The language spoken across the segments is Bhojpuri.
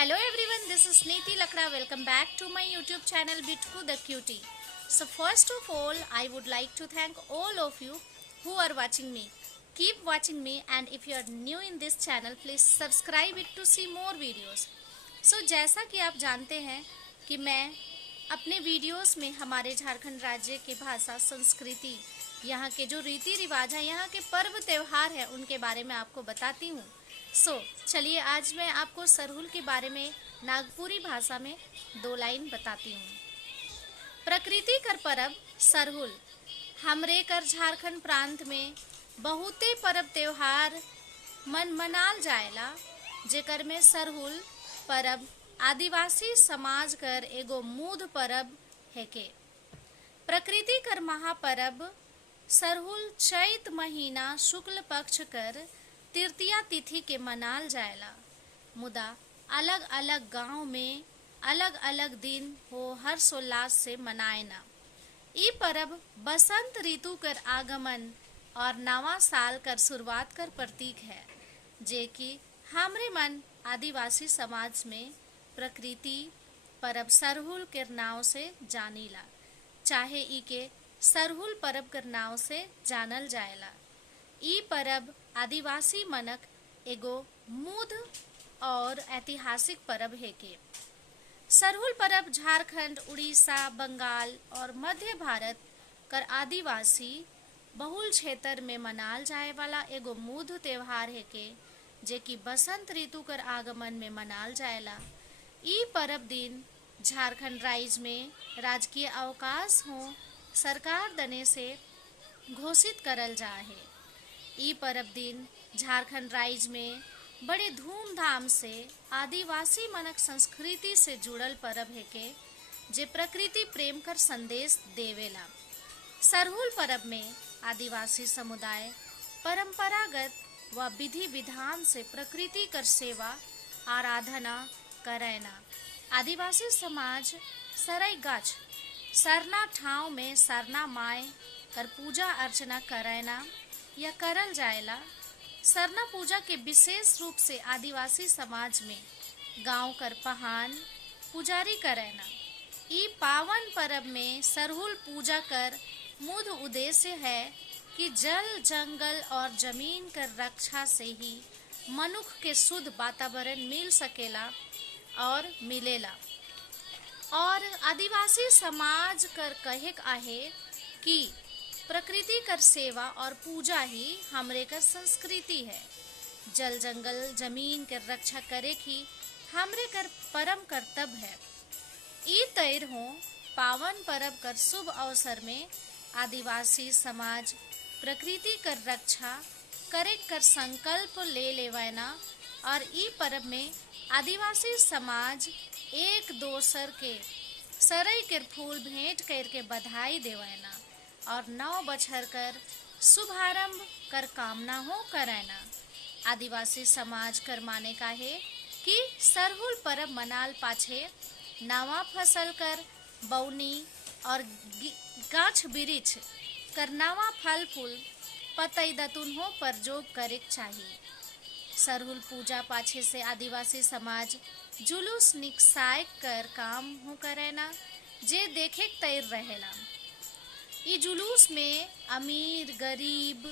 Hello everyone, this is Neeti Lakra. Welcome back to my YouTube channel Bitku the Cutie. So first of all, I would like to thank all of you who are watching me. Keep watching me, and if you are new in this channel, please subscribe it to see more videos. So जैसा कि आप जानते हैं कि मैं अपने वीडियोस में हमारे झारखंड राज्य की भाषा, संस्कृति, यहाँ के जो रीति रिवाज हैं, यहाँ के पर्व त्यौहार हैं, उनके बारे में आपको बताती हूँ। चलिए आज मैं आपको सरहुल के बारे में नागपुरी भाषा में 2 लाइन बताती हूँ। प्रकृति कर परब सरहुल हमरे कर झारखंड प्रांत में बहुते परब त्योहार मनाल जाएला, जेकर में सरहुल परब आदिवासी समाज कर एगो मूध परब है के। प्रकृति कर महापरब सरहुल चैत महीना शुक्ल पक्ष कर तृतीया तिथि के मनाल जाएला। मुदा अलग अलग गांव में अलग अलग दिन हो हर्षोल्लास से मनाएना। ई परब बसंत ऋतु कर आगमन और नवा साल कर शुरुआत कर प्रतीक है, जे कि हमरे मन आदिवासी समाज में प्रकृति परब सरहुल के नाव से जानीला, चाहे ई के सरहुल परब कर नाव से जानल जाएला। ई परब आदिवासी मनक एगो मूध और ऐतिहासिक परब है के। सरहुल परब झारखंड, उड़ीसा, बंगाल और मध्य भारत कर आदिवासी बहुल क्षेत्र में मनाल जाए वाला एगो मूध त्योहार है के, जे कि बसंत ऋतु कर आगमन में मनाल जाएला। ई परब दिन झारखंड राज्य में राजकीय अवकाश हो सरकार दने से घोषित करल जा है। ई परब दिन झारखंड राज्य में बड़े धूमधाम से आदिवासी मनक संस्कृति से जुड़ल परब है के, जे प्रकृति प्रेम कर संदेश देवेला। सरहुल परब में आदिवासी समुदाय परंपरागत व विधि विधान से प्रकृति कर सेवा आराधना करेना। आदिवासी समाज सरई गाछ सरना ठाव में सरना माय कर पूजा अर्चना करेना या करल जाएला। सरना पूजा के विशेष रूप से आदिवासी समाज में गांव कर पहान पुजारी करेना। ई पावन परब में सरहुल पूजा कर मूल उद्देश्य है कि जल, जंगल और जमीन कर रक्षा से ही मनुष्य के शुद्ध वातावरण मिल सकेला और मिलेला। और आदिवासी समाज कर कहे आहे कि प्रकृति कर सेवा और पूजा ही हमरे कर संस्कृति है। जल, जंगल, जमीन कर रक्षा करे की हमरे कर परम कर्तव्य है। ई तैर हो पावन परब कर शुभ अवसर में आदिवासी समाज प्रकृति कर रक्षा करे कर संकल्प ले लेवाना, और ई परब में आदिवासी समाज एक दोसर के सरई के फूल भेंट करके बधाई देवाना और 9 बछर कर शुभारंभ कर कामना हो करैना। आदिवासी समाज कर माने का है कि सरहुल परब मनाल पाछे नवा फसल कर बौनी और गाछ बिरिछ कर नवा फल फूल पतई दतुन हो पर जोग करे चाहिए। सरहुल पूजा पाछे से आदिवासी समाज जुलूस निकसाय कर काम हो करेना, जे देखे तैर रहेला। ई जुलूस में अमीर गरीब,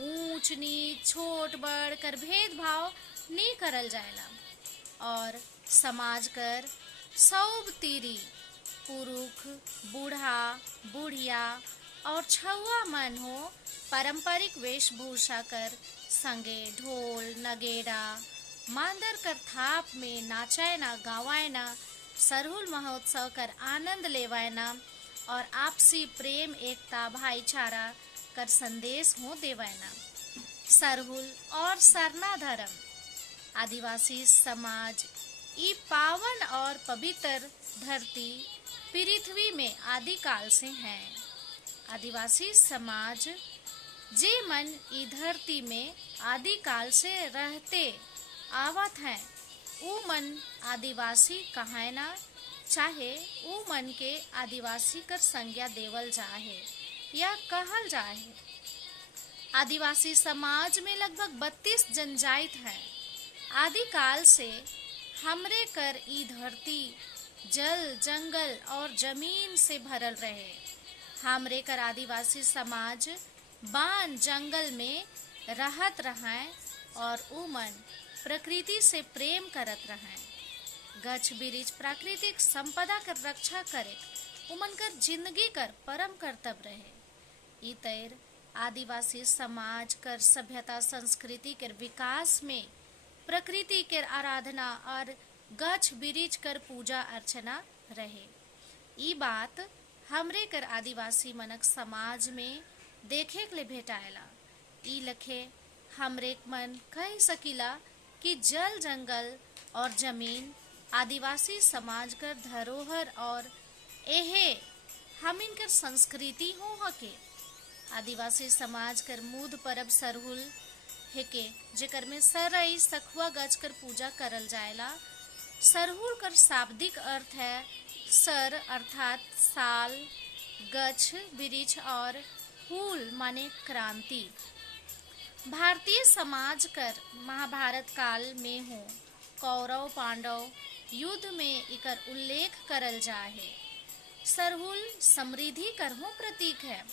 ऊंच नीच, छोट बड़ कर भेदभाव नहीं करल जाएला, और समाज कर सब तीरी पुरुष, बूढ़ा, बुढ़िया और छुआ मन हो पारंपरिक वेशभूषा कर संगे ढोल नगेड़ा मांदर कर थाप में नाचायना गावायना, सरहुल महोत्सव कर आनंद लेवायना और आपसी प्रेम, एकता, भाईचारा कर संदेश हो देवायना। सरहुल और सरना धर्म आदिवासी समाज ई पावन और पवित्र धरती पृथ्वी में आदिकाल से हैं। आदिवासी समाज जे मन ई धरती में आदिकाल से रहते आवत हैं, ऊ मन आदिवासी कहायना, चाहे ऊ मन के आदिवासी कर संज्ञा देवल जाहे या कहल जाहे। आदिवासी समाज में लगभग 32 जनजाति हैं। आदिकाल से हमरे कर ई धरती जल जंगल और जमीन से भरल रहे। हमरे कर आदिवासी समाज बान जंगल में रहत रहें और उमन प्रकृति से प्रेम करत रहें। गछ बिरिछ प्राकृतिक संपदा कर रक्षा करे उमन कर जिंदगी कर परम कर्तव्य रहे। ई तैर आदिवासी समाज कर सभ्यता संस्कृति के विकास में प्रकृति के आराधना और गछ बिरिछ कर पूजा अर्चना रहे। ई बात हमरे कर आदिवासी मनक समाज में देखे के लिए भेटाएला। ई लखे हमरे मन कह सकीला कि जल जंगल और जमीन आदिवासी समाज कर धरोहर और एहे हमिन कर संस्कृति हो हके। आदिवासी समाज कर मूद परब सरहुल हेके जेकर में सरई सखुआ गज कर पूजा करल जाएला। सरहुल कर शाब्दिक अर्थ है सर अर्थात साल, गछ बिरिछ और हुल माने क्रांति। भारतीय समाज कर महाभारत काल में हो कौरव पांडव युद्ध में इकर उल्लेख करल जाहे। सरहुल समृद्धि कर हो प्रतीक है।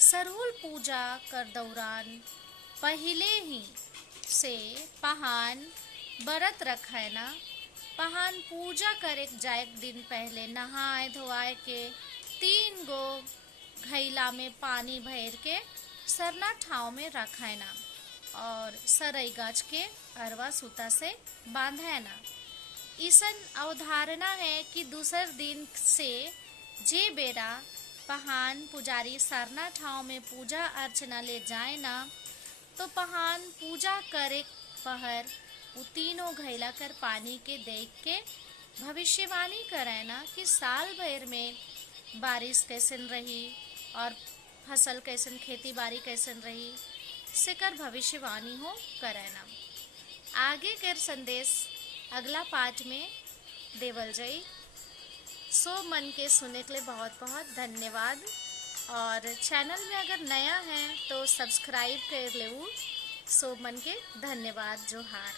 सरहुल पूजा कर दौरान पहले ही से पहान व्रत रखे ना। पहान पूजा करे जाए दिन पहले नहाए धोआए के 3 गो घैला में पानी भर के सरना ठाव में रखे ना और सरई गाछ के अरवा सूता से बांधे ना। इसन अवधारणा है कि दूसर दिन से जे बेरा पहान पुजारी सरना ठाव में पूजा अर्चना ले जाए ना तो पहान पूजा करे पहर उ तीनों घैला कर पानी के देख के भविष्यवाणी करे ना कि साल भर में बारिश कैसन रही और फसल कैसन खेती बाड़ी कैसन रही से कर भविष्यवाणी हो करे ना। आगे कर संदेश अगला पार्ट में देवल जाई। सो मन के सुने के लिए बहुत बहुत धन्यवाद और चैनल में अगर नया है तो सब्सक्राइब कर ले। सो मन के धन्यवाद जोहार।